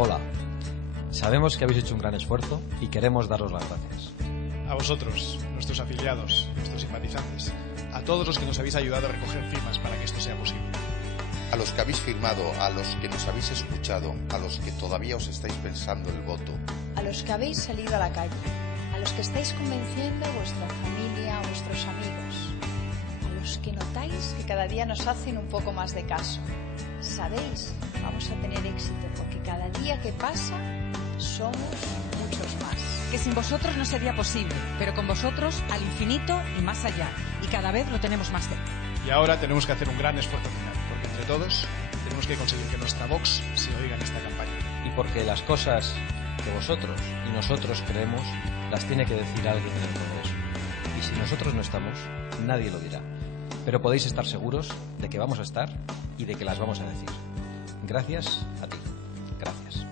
Hola, sabemos que habéis hecho un gran esfuerzo y queremos daros las gracias. A vosotros, nuestros afiliados, nuestros simpatizantes, a todos los que nos habéis ayudado a recoger firmas para que esto sea posible. A los que habéis firmado, a los que nos habéis escuchado, a los que todavía os estáis pensando el voto. A los que habéis salido a la calle, a los que estáis convenciendo a vuestra familia, a vuestros amigos, a los que notáis que cada día nos hacen un poco más de caso. Sabéis, vamos a tener éxito porque cada día que pasa somos muchos más. Que sin vosotros no sería posible, pero con vosotros al infinito y más allá. Y cada vez lo tenemos más cerca. Y ahora tenemos que hacer un gran esfuerzo final, porque entre todos tenemos que conseguir que nuestra Vox se oiga en esta campaña. Y porque las cosas que vosotros y nosotros creemos las tiene que decir alguien en el Congreso. Y si nosotros no estamos, nadie lo dirá. Pero podéis estar seguros de que vamos a estar y de que las vamos a decir. Gracias a ti. Gracias.